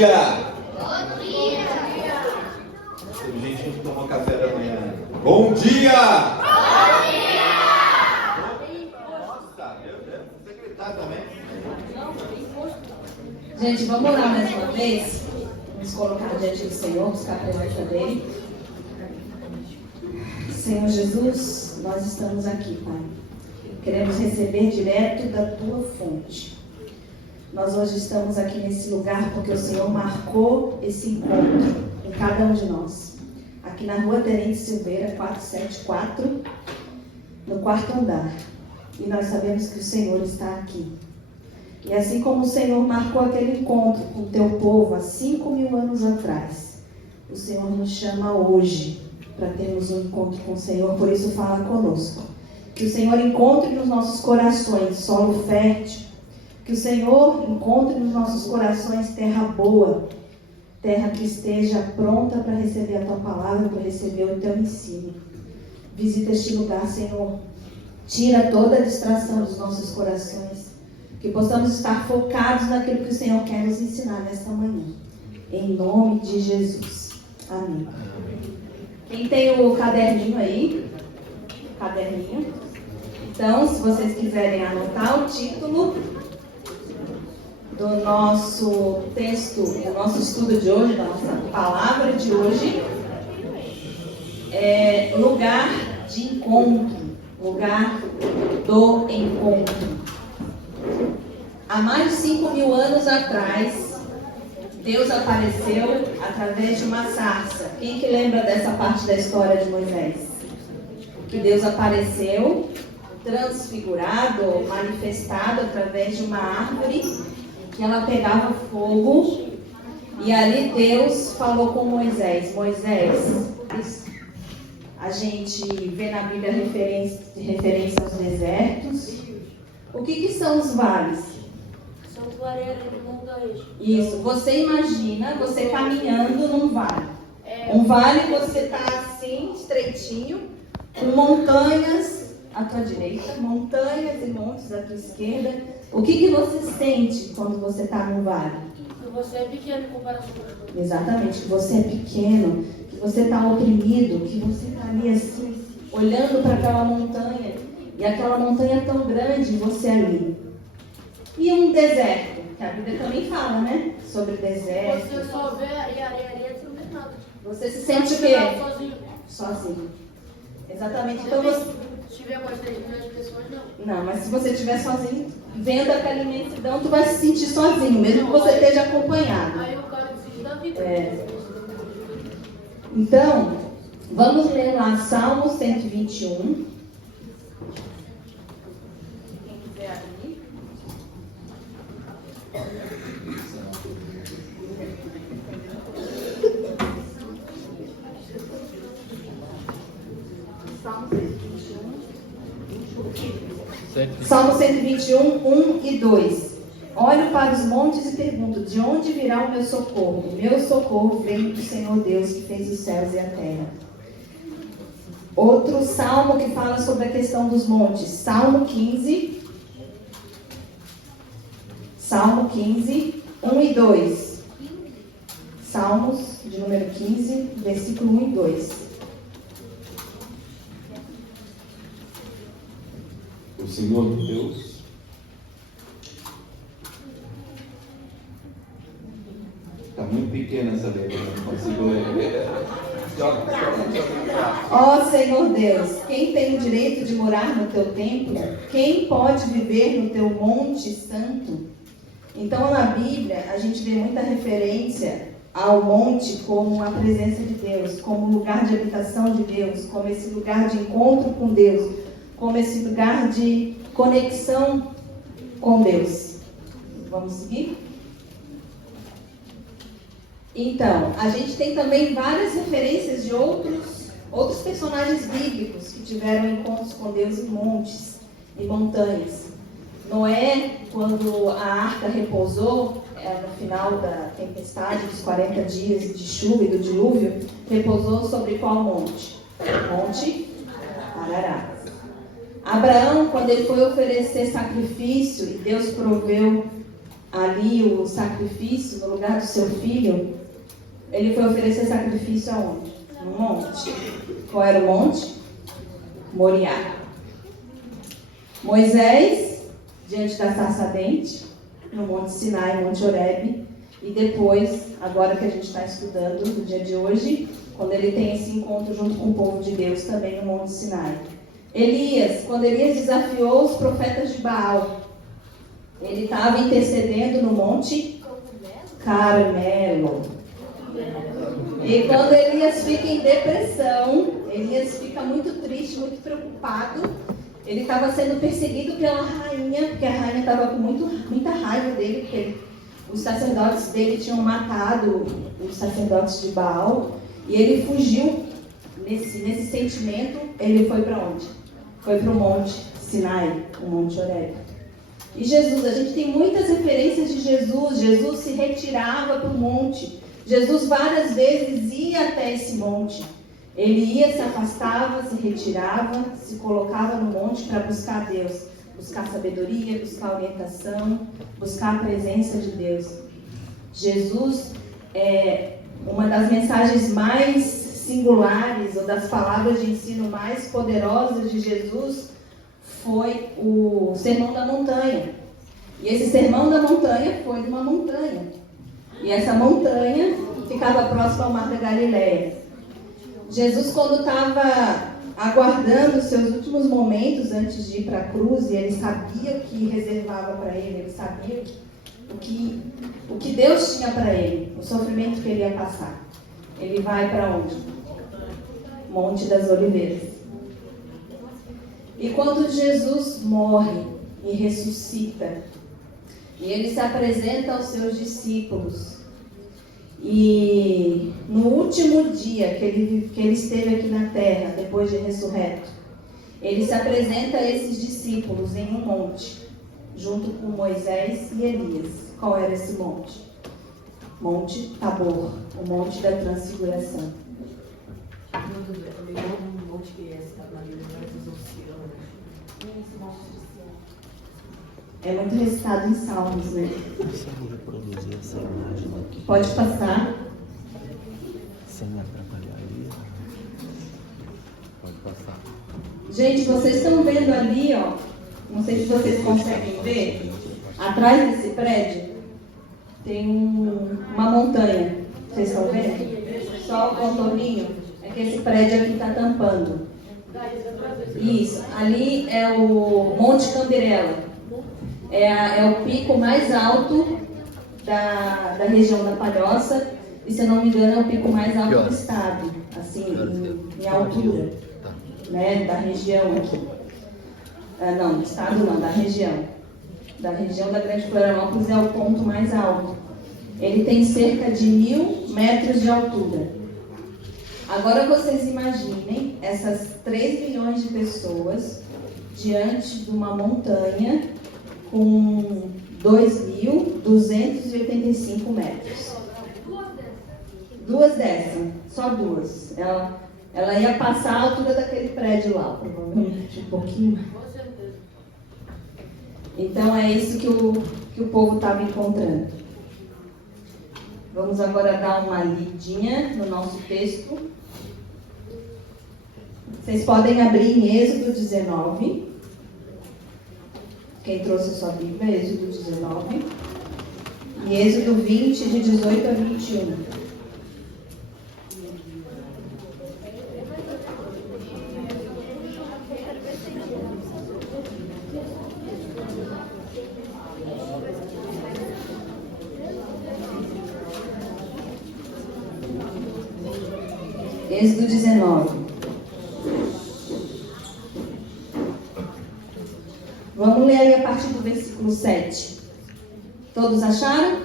dia! Bom dia! Tem gente que não tomou café da manhã. Bom dia! Bom dia! Nossa, você gritar também. Gente, vamos orar mais uma vez? Vamos colocar diante do Senhor, buscar a presença dEle. Senhor Jesus, nós estamos aqui, Pai. Queremos receber direto da Tua fonte. Nós hoje estamos aqui nesse lugar porque o Senhor marcou esse encontro com cada um de nós. Aqui na rua Terence Silveira, 474, no 4º andar. E nós sabemos que o Senhor está aqui. E assim como o Senhor marcou aquele encontro com o Teu povo há 5.000 anos atrás, o Senhor nos chama hoje para termos um encontro com o Senhor, por isso fala conosco. Que o Senhor encontre nos nossos corações solo fértil, que o Senhor encontre nos nossos corações terra boa, terra que esteja pronta para receber a Tua palavra, para receber o Teu ensino. Visita este lugar, Senhor. Tira toda a distração dos nossos corações, que possamos estar focados naquilo que o Senhor quer nos ensinar nesta manhã. Em nome de Jesus. Amém. Quem tem o caderninho aí? Caderninho. Então, se vocês quiserem anotar o título do nosso texto, do nosso estudo de hoje, da nossa palavra de hoje, é lugar de encontro, lugar do encontro. Há mais de 5.000 anos atrás, Deus apareceu através de uma sarça. Quem que lembra dessa parte da história de Moisés? Que Deus apareceu transfigurado, manifestado através de uma árvore, que ela pegava fogo, e ali Deus falou com Moisés. Moisés, a gente vê na Bíblia referência aos desertos. O que são os vales? São clareiras de montanhas. Isso, você imagina você caminhando num vale. Um vale você está assim, estreitinho, com montanhas à tua direita, montanhas e montes à tua esquerda. O que você sente quando você está num vale? Que você é pequeno em comparação com os outros. Exatamente, que você é pequeno, que você está oprimido, que você está ali assim, olhando para aquela montanha, e aquela montanha é tão grande, você ali. E um deserto, que a Bíblia também fala, né? Sobre deserto. Você só vê areia, você não vê nada. Você se sente o quê? Sozinho. Sozinho. Exatamente. Então você... Se tiver com as 3 milhões de pessoas, não. Não, mas se você estiver sozinho, vendo aquela imensidão, tu vai se sentir sozinho, mesmo que você esteja acompanhado. Aí o cara desiste da vida. Então, vamos ler lá Salmo 121. Quem quiser abrir. Salmo 121. Salmo 121, 1 e 2. Olho para os montes e pergunto, de onde virá o meu socorro? O meu socorro vem do Senhor Deus, que fez os céus e a terra. Outro salmo que fala sobre a questão dos montes. Salmo 15. Salmo 15, 1 e 2. Salmos de número 15, versículo 1 e 2. O Senhor Deus está muito pequena essa letra, não consigo ler. Ó Senhor Deus, quem tem o direito de morar no teu templo? Quem pode viver no teu monte santo? Então na Bíblia a gente vê muita referência ao monte como a presença de Deus, como lugar de habitação de Deus, como esse lugar de encontro com Deus, como esse lugar de conexão com Deus. Vamos seguir? Então, a gente tem também várias referências de outros personagens bíblicos que tiveram encontros com Deus em montes, em montanhas. Noé, quando a arca repousou, no final da tempestade, dos 40 dias de chuva e do dilúvio, repousou sobre qual monte? Monte Ararat. Abraão, quando ele foi oferecer sacrifício e Deus proveu ali o sacrifício no lugar do seu filho, ele foi oferecer sacrifício aonde? No monte. Qual era o monte? Moriá. Moisés, diante da sarça ardente, no Monte Sinai, Monte Horebe, e depois, agora que a gente está estudando, no dia de hoje, quando ele tem esse encontro junto com o povo de Deus também no Monte Sinai. Elias, quando Elias desafiou os profetas de Baal, ele estava intercedendo no Monte Carmelo. E quando Elias fica em depressão, Elias fica muito triste, muito preocupado. Ele estava sendo perseguido pela rainha, porque a rainha estava com muita raiva dele, porque os sacerdotes dele tinham matado os sacerdotes de Baal. E ele fugiu nesse sentimento. Ele foi para onde? Foi para o Monte Sinai, o Monte Horebe. E Jesus, a gente tem muitas referências de Jesus. Jesus se retirava para o monte. Jesus várias vezes ia até esse monte. Ele ia, se afastava, se retirava, se colocava no monte para buscar Deus. Buscar sabedoria, buscar orientação, buscar a presença de Deus. Jesus, uma das mensagens mais singulares, ou das palavras de ensino mais poderosas de Jesus, foi o Sermão da Montanha. E esse Sermão da Montanha foi de uma montanha. E essa montanha ficava próxima ao Mar da Galileia. Jesus, quando estava aguardando os seus últimos momentos antes de ir para a cruz, e ele sabia o que reservava para ele, ele sabia o que Deus tinha para ele, o sofrimento que ele ia passar. Ele vai para onde? Monte das Oliveiras. E quando Jesus morre e ressuscita, e ele se apresenta aos seus discípulos, e no último dia que ele esteve aqui na terra, depois de ressurreto, ele se apresenta a esses discípulos em um monte, junto com Moisés e Elias. Qual era esse monte? Monte Tabor, o Monte da Transfiguração. É muito recitado em Salmos, né? Consegue reproduzir essa imagem aqui? Pode passar. Sem atrapalhar ali. Pode passar. Gente, vocês estão vendo ali, ó. Não sei se vocês conseguem ver. Atrás desse prédio tem uma montanha. Vocês estão vendo? Só o contorninho. É que esse prédio aqui está tampando. Isso. Ali é o Monte Cambirela. É o pico mais alto da região da Palhoça. E, se eu não me engano, é o pico mais alto do estado. Assim, em altura. Né, da região aqui. Não, do estado não, da região. Da região da Grande Florianópolis é o ponto mais alto. Ele tem cerca de 1.000 metros de altura. Agora vocês imaginem essas 3 milhões de pessoas diante de uma montanha com 2.285 metros. Duas dessas, só duas. Ela ia passar a altura daquele prédio lá, provavelmente um pouquinho mais. Então é isso que o povo estava encontrando. Vamos agora dar uma lidinha no nosso texto. Vocês podem abrir em Êxodo 19. Quem trouxe a sua Bíblia, Êxodo 19. E Êxodo 20, de 18 a 21. Êxodo 19. Vamos ler aí a partir do versículo 7. Todos acharam?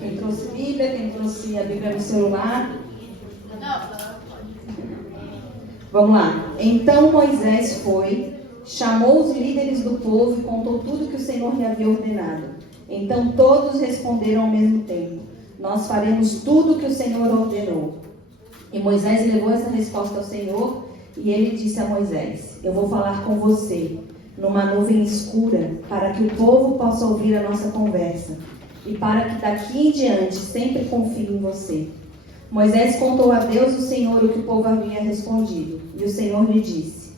Quem trouxe Bíblia, quem trouxe a Bíblia no celular? Vamos lá. Então Moisés foi, chamou os líderes do povo e contou tudo que o Senhor lhe havia ordenado. Então todos responderam ao mesmo tempo: nós faremos tudo o que o Senhor ordenou. E Moisés levou essa resposta ao Senhor, e ele disse a Moisés: eu vou falar com você numa nuvem escura, para que o povo possa ouvir a nossa conversa. e para que daqui em diante sempre confie em você. Moisés contou a Deus, o Senhor, o que o povo havia respondido. E o Senhor lhe disse: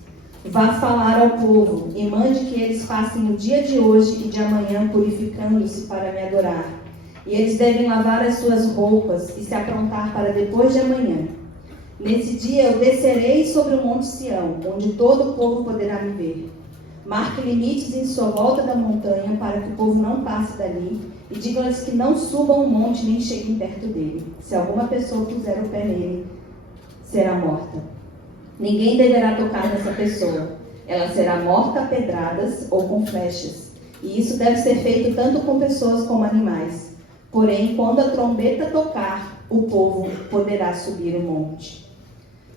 vá falar ao povo e mande que eles passem o dia de hoje e de amanhã purificando-se para me adorar. E eles devem lavar as suas roupas e se aprontar para depois de amanhã. Nesse dia eu descerei sobre o monte Sião, onde todo o povo poderá me ver. Marque limites em sua volta da montanha para que o povo não passe dali, e diga-lhes que não subam o monte nem cheguem perto dele. Se alguma pessoa puser o pé nele, será morta. Ninguém deverá tocar nessa pessoa. Ela será morta a pedradas ou com flechas. E isso deve ser feito tanto com pessoas como animais. Porém, quando a trombeta tocar, o povo poderá subir o monte.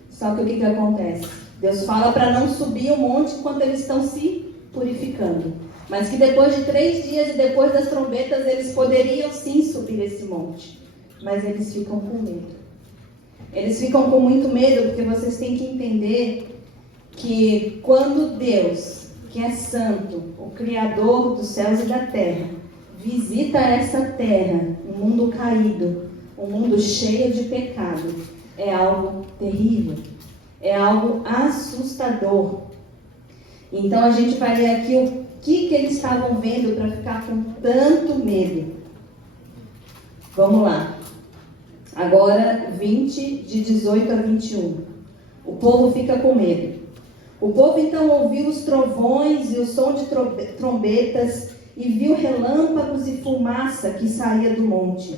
Só que o que acontece? Deus fala para não subir o monte enquanto eles estão se purificando. Mas que depois de 3 dias e depois das trombetas, eles poderiam sim subir esse monte. Mas eles ficam com medo. Eles ficam com muito medo porque vocês têm que entender que quando Deus, que é santo, o Criador dos céus e da terra, visita essa terra, um mundo caído, um mundo cheio de pecado, é algo terrível, é algo assustador. Então a gente vai ler aqui o que eles estavam vendo para ficar com tanto medo. Vamos lá. Agora 20, de 18 a 21. O povo fica com medo. O povo então ouviu os trovões e o som de trombetas e viu relâmpagos e fumaça que saía do monte.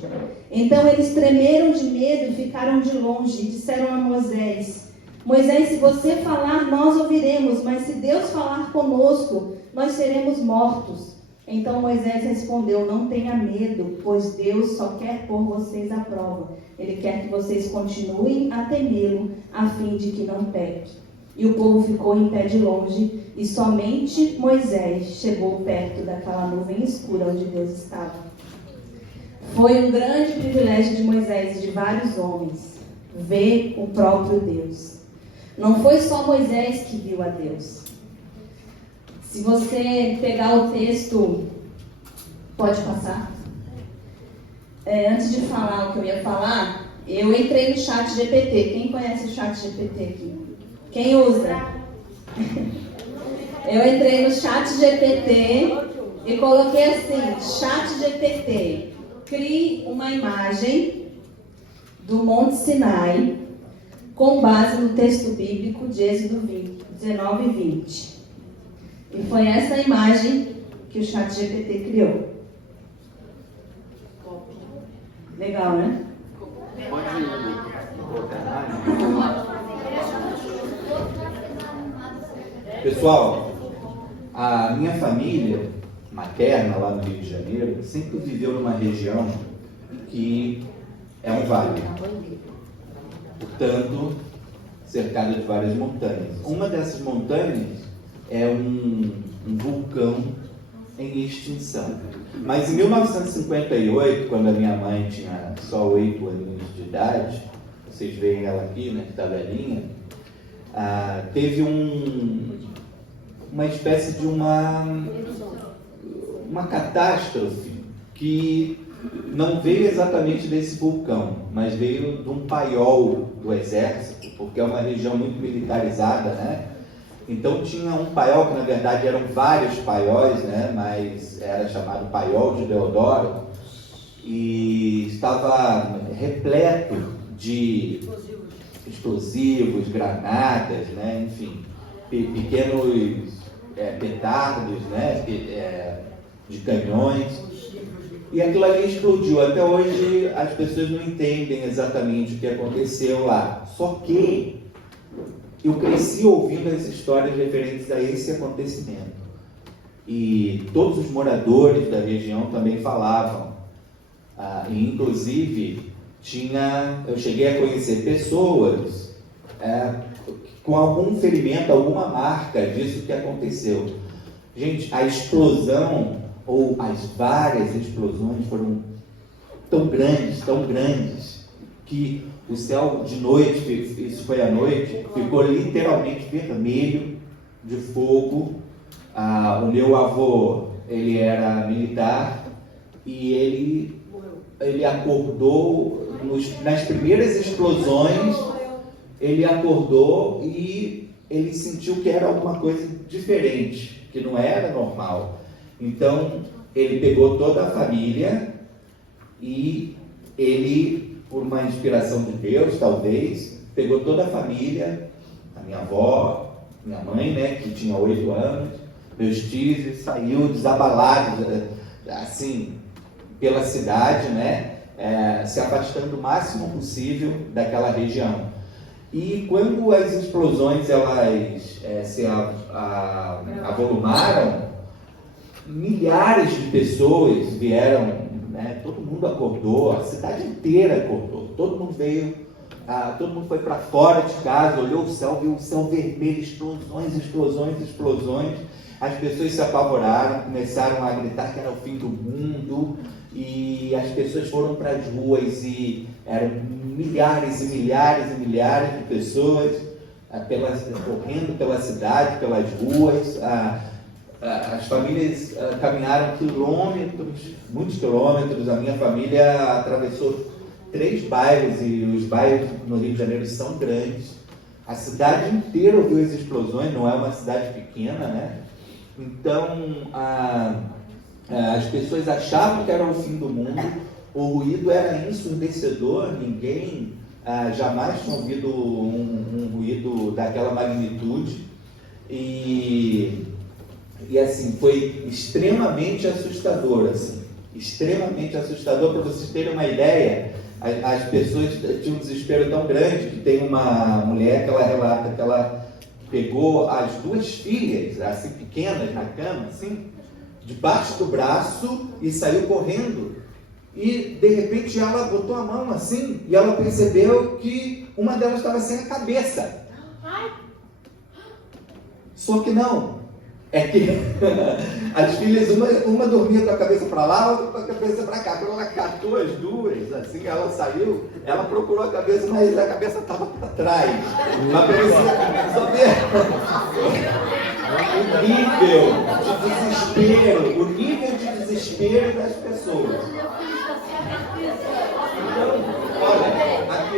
Então eles tremeram de medo e ficaram de longe e disseram a Moisés: Moisés, se você falar, nós ouviremos, mas se Deus falar conosco, nós seremos mortos. Então Moisés respondeu: não tenha medo, pois Deus só quer pôr vocês à prova. Ele quer que vocês continuem a temê-lo, a fim de que não peque. E o povo ficou em pé de longe, e somente Moisés chegou perto daquela nuvem escura onde Deus estava. Foi um grande privilégio de Moisés e de vários homens ver o próprio Deus. Não foi só Moisés que viu a Deus. Se você pegar o texto, pode passar? Antes de falar o que eu ia falar, eu entrei no chat GPT. Quem conhece o chat GPT aqui? Quem usa? Eu entrei no chat GPT e coloquei assim: chat GPT, crie uma imagem do Monte Sinai com base no texto bíblico de Êxodo 19 e 20. E foi essa imagem que o chat GPT criou. Legal, né? Pessoal, a minha família materna lá no Rio de Janeiro sempre viveu numa região que é um vale, portanto cercada de várias montanhas. Uma dessas montanhas é um vulcão em extinção. Mas em 1958, quando a minha mãe tinha só 8 anos de idade, vocês veem ela aqui, né, que está velhinha, teve uma espécie de uma catástrofe que não veio exatamente desse vulcão, mas veio de um paiol do exército, porque é uma região muito militarizada, né? Então tinha um paiol, que na verdade eram vários paióis, né? Mas era chamado Paiol de Deodoro, e estava repleto de explosivos, granadas, né? Enfim, pequenos petardos, né? De canhões. E aquilo ali explodiu. Até hoje as pessoas não entendem exatamente o que aconteceu lá. Só que eu cresci ouvindo as histórias referentes a esse acontecimento. E todos os moradores da região também falavam. E inclusive, eu cheguei a conhecer pessoas com algum ferimento, alguma marca disso que aconteceu. Gente, a explosão, ou as várias explosões foram tão grandes, que o céu de noite, isso foi à noite, ficou literalmente vermelho de fogo. O meu avô, ele era militar, e ele acordou nas primeiras explosões. Ele acordou e ele sentiu que era alguma coisa diferente, que não era normal. Então ele pegou toda a família e ele, por uma inspiração de Deus, talvez, pegou toda a família, a minha avó, minha mãe, né, que tinha 8 anos, meus tios, e saiu desabalado, assim, pela cidade, né, se afastando o máximo possível daquela região. E quando as explosões elas se avolumaram, milhares de pessoas vieram, né, todo mundo acordou, a cidade inteira acordou, todo mundo veio, todo mundo foi para fora de casa, olhou o céu, viu o céu vermelho, explosões, explosões, explosões. As pessoas se apavoraram, começaram a gritar que era o fim do mundo, e as pessoas foram para as ruas e eram milhares e milhares e milhares de pessoas correndo pela cidade, pelas ruas. As famílias caminharam quilômetros, muitos quilômetros. A minha família atravessou 3 bairros, e os bairros no Rio de Janeiro são grandes. A cidade inteira ouviu as explosões, não é uma cidade pequena, né? Então, as pessoas achavam que era o fim do mundo, o ruído era ensurdecedor, ninguém jamais tinha ouvido um ruído daquela magnitude, e assim, foi extremamente assustador, assim, extremamente assustador. Para vocês terem uma ideia, as pessoas tinham um desespero tão grande que tem uma mulher que ela relata que ela pegou as 2 filhas, assim, pequenas, na cama, assim, debaixo do braço, e saiu correndo. E de repente ela botou a mão assim, e ela percebeu que uma delas estava sem a cabeça. Só que não, é que as filhas, uma dormia com a cabeça para lá, outra com a cabeça para cá. Quando ela catou as 2, assim, ela saiu, ela procurou a cabeça, mas a cabeça estava para trás. Mas para você saber o nível de desespero das pessoas. Então, olha, aqui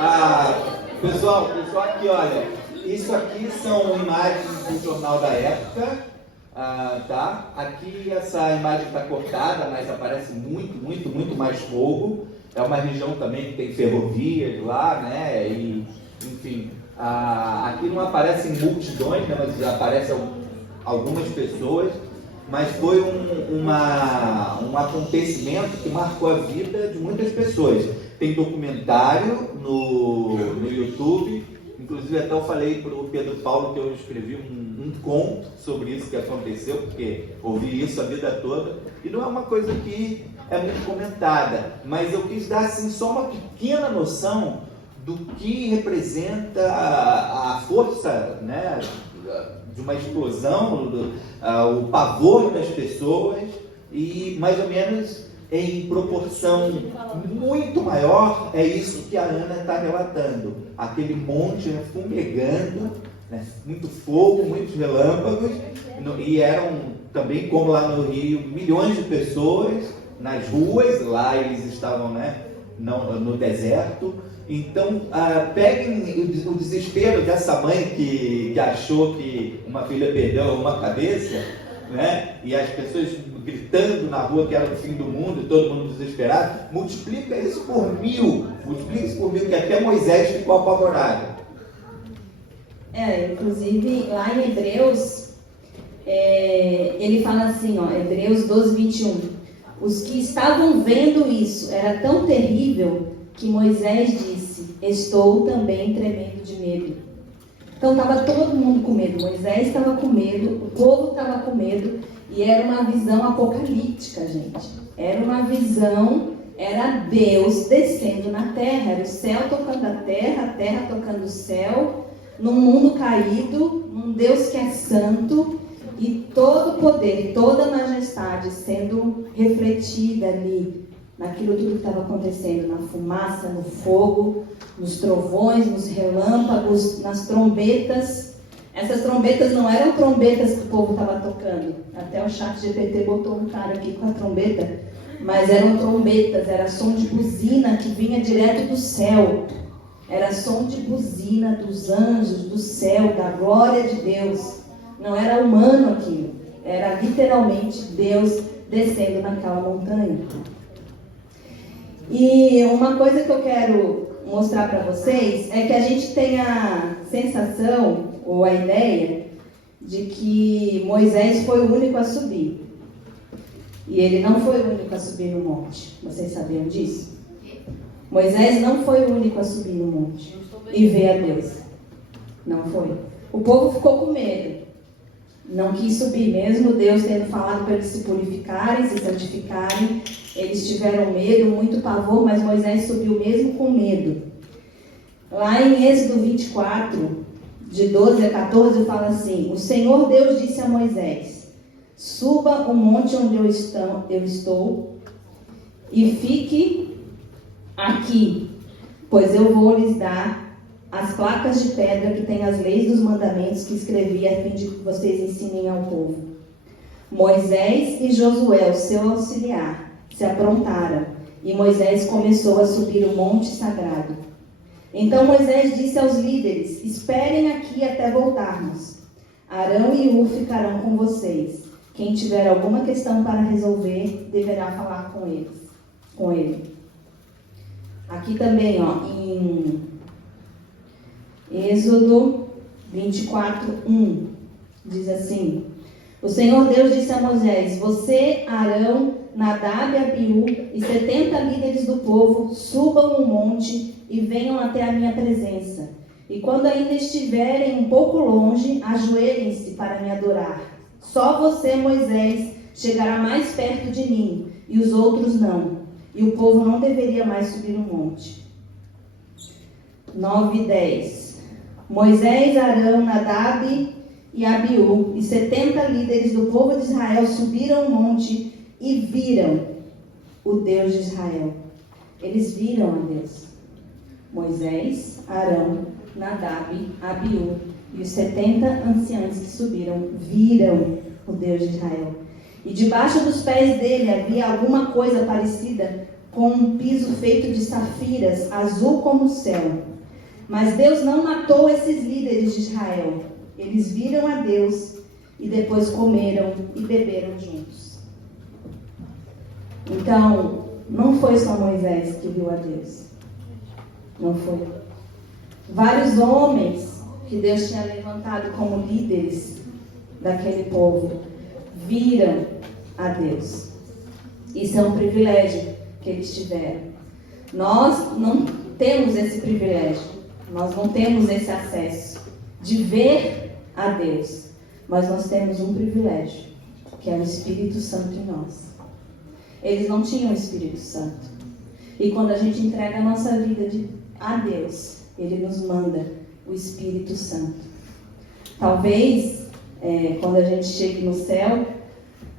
ó, pessoal, aqui olha, isso aqui são imagens do jornal da época, tá? Aqui essa imagem está cortada, mas aparece muito mais fogo. É uma região também que tem ferrovias lá, né? E, enfim, aqui não aparecem multidões, né? Mas aparecem algumas pessoas. Mas foi um acontecimento que marcou a vida de muitas pessoas. Tem documentário no YouTube, inclusive até eu falei para o Pedro Paulo que eu escrevi um conto sobre isso que aconteceu, porque ouvi isso a vida toda, e não é uma coisa que é muito comentada, mas eu quis dar assim, só uma pequena noção do que representa a força, né, de uma explosão, o pavor das pessoas, e mais ou menos em proporção muito maior é isso que a Ana está relatando. Aquele monte, né, fumegando, né, muito fogo, muitos relâmpagos, e eram também, como lá no Rio, milhões de pessoas nas ruas. Lá eles estavam, né, no deserto. Então, peguem o desespero dessa mãe que achou que uma filha perdeu uma cabeça, né? E as pessoas gritando na rua que era o fim do mundo, todo mundo desesperado. Multiplica isso por 1000, que até Moisés ficou apavorado. Inclusive, lá em Hebreus, ele fala assim, ó, Hebreus 12:21. Os que estavam vendo isso era tão terrível que Moisés disse: estou também tremendo de medo. Então estava todo mundo com medo. Moisés estava com medo, o povo estava com medo, e era uma visão apocalíptica, gente. Era uma visão, era Deus descendo na terra, era o céu tocando a terra tocando o céu, num mundo caído, num Deus que é santo, e todo o poder, toda a majestade sendo refletida ali, naquilo tudo que estava acontecendo, na fumaça, no fogo, nos trovões, nos relâmpagos, nas trombetas. Essas trombetas não eram trombetas que o povo estava tocando. Até o ChatGPT botou um cara aqui com a trombeta. Mas eram trombetas, era som de buzina que vinha direto do céu. Era som de buzina dos anjos, do céu, da glória de Deus. Não era humano aquilo. Era literalmente Deus descendo naquela montanha. E uma coisa que eu quero mostrar para vocês é que a gente tem a sensação ou a ideia de que Moisés foi o único a subir. E ele não foi o único a subir no monte. Vocês sabiam disso? Moisés não foi o único a subir no monte e ver a Deus. Não foi. O povo ficou com medo. Não quis subir, mesmo Deus tendo falado para eles se purificarem, se santificarem. Eles tiveram medo, muito pavor, mas Moisés subiu mesmo com medo. Lá em Êxodo 24, de 12 a 14, fala assim: o Senhor Deus disse a Moisés: suba o monte onde eu estou e fique aqui, pois eu vou lhes dar as placas de pedra que têm as leis dos mandamentos que escrevi a fim de que vocês ensinem ao povo. Moisés e Josué, o seu auxiliar, se aprontaram e Moisés começou a subir o monte sagrado. Então Moisés disse aos líderes: esperem aqui até voltarmos. Arão e Ur ficarão com vocês. Quem tiver alguma questão para resolver, deverá falar com ele. Aqui também, em Êxodo 24, 1, diz assim: o Senhor Deus disse a Moisés: você, Arão, Nadab e Abiú e 70 líderes do povo subam o monte e venham até a minha presença. E quando ainda estiverem um pouco longe, ajoelhem-se para me adorar. Só você, Moisés, chegará mais perto de mim, e os outros não. E o povo não deveria mais subir o monte. 9 e 10. Moisés, Arão, Nadab e Abiú e 70 líderes do povo de Israel subiram o monte e viram o Deus de Israel. Eles viram a Deus. Moisés, Arão, Nadab, Abiú e os 70 anciãos que subiram viram o Deus de Israel. E debaixo dos pés dele havia alguma coisa parecida com um piso feito de safiras, azul como o céu. Mas Deus não matou esses líderes de Israel. Eles viram a Deus e depois comeram e beberam juntos. Então, não foi só Moisés que viu a Deus. Não foi. Vários homens que Deus tinha levantado como líderes daquele povo viram a Deus. Isso é um privilégio que eles tiveram. Nós não temos esse privilégio. Nós não temos esse acesso de ver a Deus. Mas nós temos um privilégio, que é o Espírito Santo em nós. Eles não tinham o Espírito Santo. E quando a gente entrega a nossa vida a Deus, Ele nos manda o Espírito Santo. Talvez, quando a gente chegue no céu,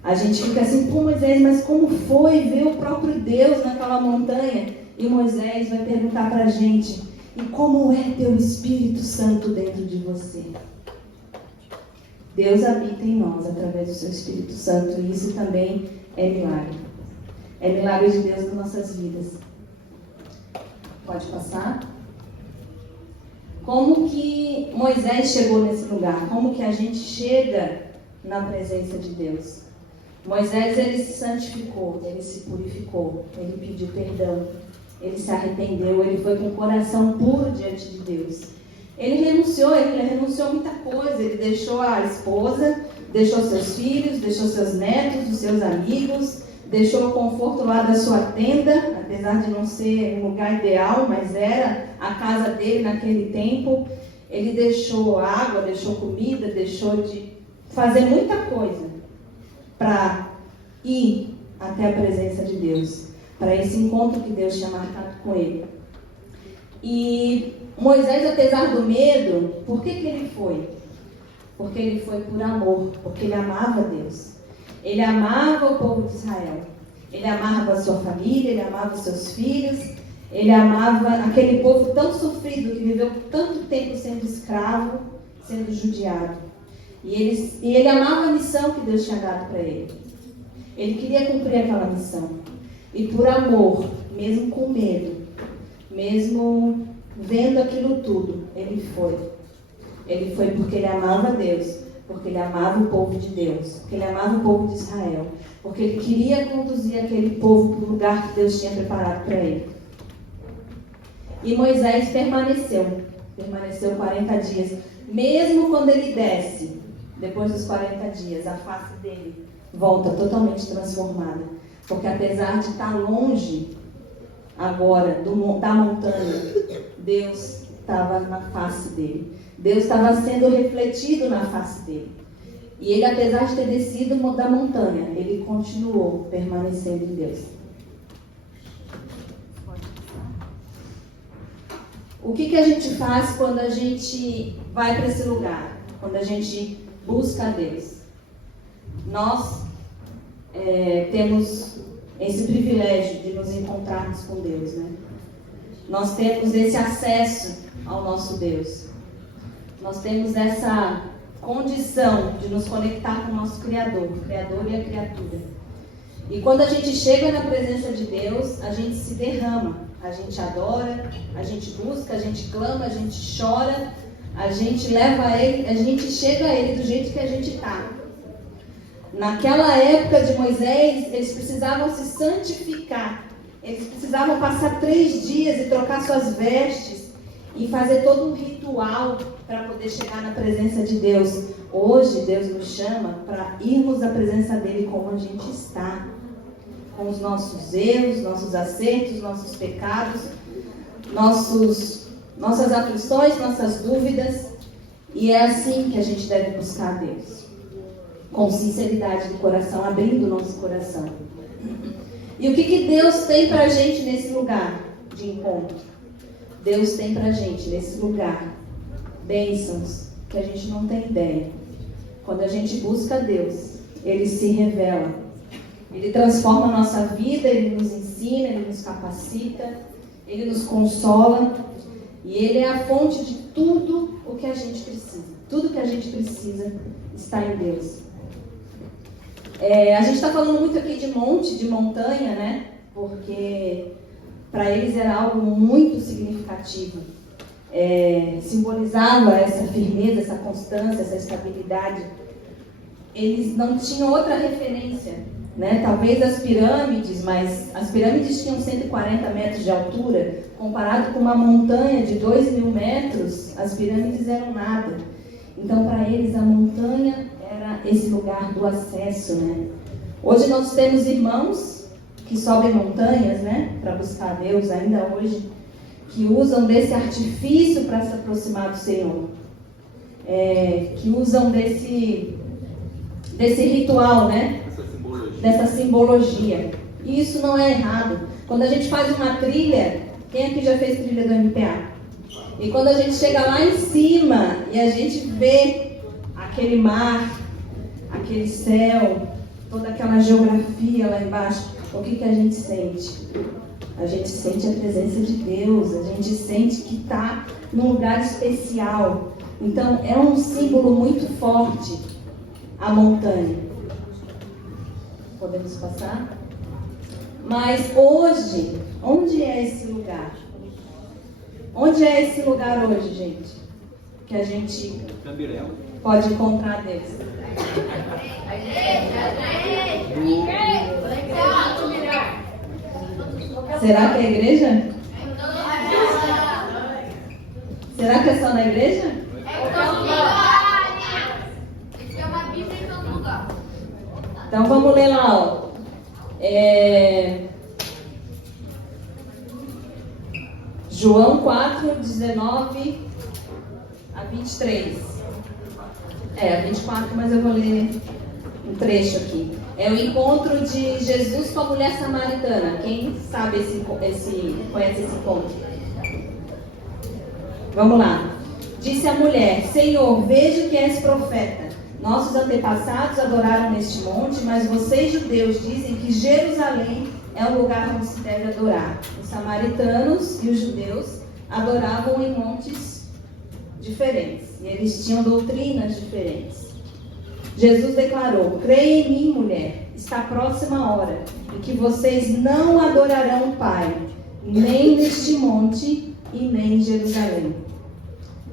a gente fica assim: pô, Moisés, mas como foi ver o próprio Deus naquela montanha? E Moisés vai perguntar para a gente: e como é ter o Espírito Santo dentro de você? Deus habita em nós através do seu Espírito Santo, e isso também é milagre. É milagre de Deus nas nossas vidas. Pode passar? Como que Moisés chegou nesse lugar? Como que a gente chega na presença de Deus? Moisés, ele se santificou, ele se purificou, ele pediu perdão, ele se arrependeu, ele foi com o coração puro diante de Deus. Ele renunciou a muita coisa. Ele deixou a esposa, deixou seus filhos, deixou seus netos, os seus amigos, deixou o conforto lá da sua tenda, apesar de não ser um lugar ideal, mas era a casa dele naquele tempo. Ele deixou água, deixou comida, deixou de fazer muita coisa para ir até a presença de Deus, para esse encontro que Deus tinha marcado com ele. E Moisés, apesar do medo, por que ele foi? Porque ele foi por amor, porque ele amava Deus. Ele amava o povo de Israel. Ele amava a sua família, ele amava os seus filhos, ele amava aquele povo tão sofrido, que viveu tanto tempo sendo escravo, sendo judiado. E ele amava a missão que Deus tinha dado para ele. Ele queria cumprir aquela missão. E por amor, mesmo com medo, mesmo vendo aquilo tudo, ele foi. Ele foi porque ele amava Deus, porque ele amava o povo de Deus, porque ele amava o povo de Israel, porque ele queria conduzir aquele povo para o lugar que Deus tinha preparado para ele. E Moisés permaneceu 40 dias. Mesmo quando ele desce, depois dos 40 dias, a face dele volta totalmente transformada. Porque apesar de estar longe agora da montanha, Deus estava na face dele. Deus estava sendo refletido na face dele. E ele, apesar de ter descido da montanha, ele continuou permanecendo em Deus. O que a gente faz quando a gente vai para esse lugar? Quando a gente busca a Deus? Nós temos esse privilégio de nos encontrarmos com Deus, né? Nós temos esse acesso ao nosso Deus. Nós temos essa condição de nos conectar com o nosso Criador, o Criador e a criatura. E quando a gente chega na presença de Deus, a gente se derrama, a gente adora, a gente busca, a gente clama, a gente chora, a gente leva a Ele, a gente chega a Ele do jeito que a gente está. Naquela época de Moisés, eles precisavam se santificar. Eles precisavam passar 3 dias e trocar suas vestes e fazer todo um ritual para poder chegar na presença de Deus. Hoje, Deus nos chama para irmos à presença dEle como a gente está. Com os nossos erros, nossos acertos, nossos pecados, nossas aflições, nossas dúvidas. E é assim que a gente deve buscar a Deus. Com sinceridade do coração, abrindo o nosso coração. E o que Deus tem pra gente nesse lugar de encontro? Deus tem pra gente nesse lugar bênçãos que a gente não tem ideia. Quando a gente busca Deus, Ele se revela. Ele transforma a nossa vida, Ele nos ensina, Ele nos capacita, Ele nos consola. E Ele é a fonte de tudo o que a gente precisa. Tudo que a gente precisa está em Deus. A gente está falando muito aqui de monte, de montanha, né? Porque para eles era algo muito significativo. Simbolizava essa firmeza, essa constância, essa estabilidade. Eles não tinham outra referência, né? Talvez as pirâmides, mas as pirâmides tinham 140 metros de altura. Comparado com uma montanha de 2.000 metros, as pirâmides eram nada. Então, para eles, a montanha era esse lugar do acesso, né? Hoje nós temos irmãos que sobem montanhas, né? Para buscar a Deus, ainda hoje, que usam desse artifício para se aproximar do Senhor. Que usam desse ritual, né? Dessa simbologia. E isso não é errado. Quando a gente faz uma trilha, quem aqui já fez trilha do MPA? E quando a gente chega lá em cima e a gente vê aquele mar, aquele céu, toda aquela geografia lá embaixo, o que a gente sente? A gente sente a presença de Deus, a gente sente que está num lugar especial. Então é um símbolo muito forte, a montanha. Podemos passar? Mas hoje, onde é esse lugar? Onde é esse lugar hoje, gente? Que a gente pode encontrar Deus. Será que é a igreja? Será que é só na igreja? Então vamos ler lá, ó. João 4, 19 a 23. A 24, mas eu vou ler um trecho aqui. É o encontro de Jesus com a mulher samaritana. Quem sabe conhece esse encontro? Vamos lá. Disse a mulher: Senhor, vejo que és profeta. Nossos antepassados adoraram neste monte, mas vocês, judeus, dizem que Jerusalém é o lugar onde se deve adorar. Os samaritanos e os judeus adoravam em montes diferentes. E eles tinham doutrinas diferentes. Jesus declarou: creia em mim, mulher, está próxima a hora em que vocês não adorarão o Pai, nem neste monte e nem em Jerusalém.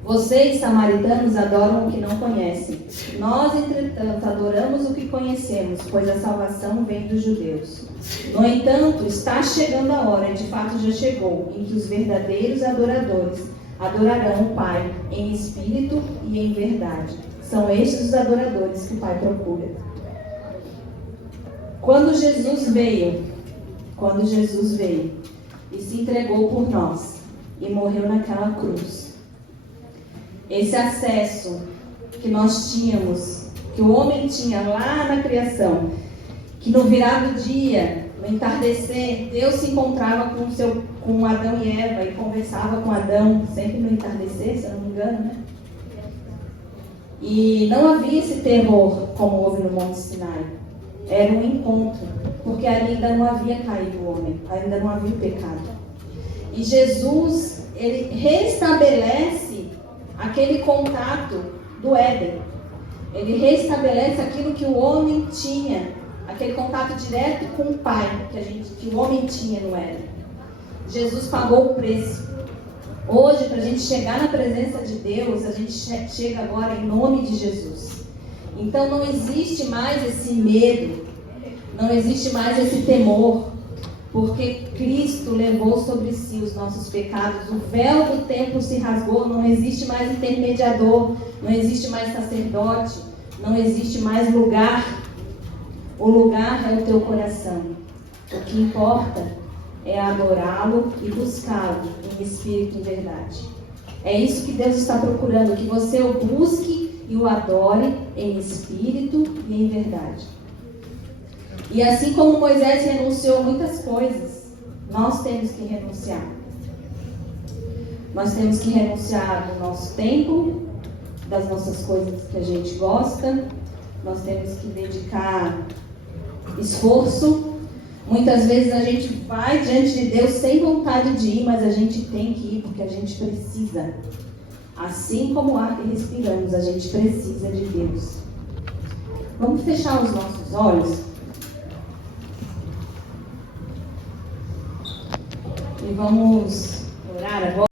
Vocês, samaritanos, adoram o que não conhecem. Nós, entretanto, adoramos o que conhecemos, pois a salvação vem dos judeus. No entanto, está chegando a hora, e de fato já chegou, em que os verdadeiros adoradores adorarão o Pai em espírito e em verdade. São estes os adoradores que o Pai procura. Quando Jesus veio e se entregou por nós e morreu naquela cruz, esse acesso que nós tínhamos, que o homem tinha lá na criação, que no virar do dia, no entardecer, Deus se encontrava com Adão e Eva e conversava com Adão, sempre no entardecer, se eu não me engano, né? E não havia esse terror como houve no Monte Sinai. Era um encontro, porque ainda não havia caído o homem, ainda não havia o pecado. E Jesus, ele restabelece aquele contato do Éden. Ele restabelece aquilo que o homem tinha, aquele contato direto com o Pai que o homem tinha no Éden. Jesus pagou o preço. Hoje, para a gente chegar na presença de Deus, a gente chega agora em nome de Jesus. Então não existe mais esse medo, não existe mais esse temor, porque Cristo levou sobre si os nossos pecados. O véu do templo se rasgou, não existe mais intermediador, não existe mais sacerdote, não existe mais lugar. O lugar é o teu coração. O que importa é adorá-lo e buscá-lo em espírito e verdade. É isso que Deus está procurando, que você o busque e o adore em espírito e em verdade. E assim como Moisés renunciou muitas coisas, nós temos que renunciar. Nós temos que renunciar do nosso tempo, das nossas coisas que a gente gosta. Nós temos que dedicar esforço. Muitas vezes a gente vai diante de Deus sem vontade de ir, mas a gente tem que ir porque a gente precisa. Assim como o ar que respiramos, a gente precisa de Deus. Vamos fechar os nossos olhos e vamos orar agora.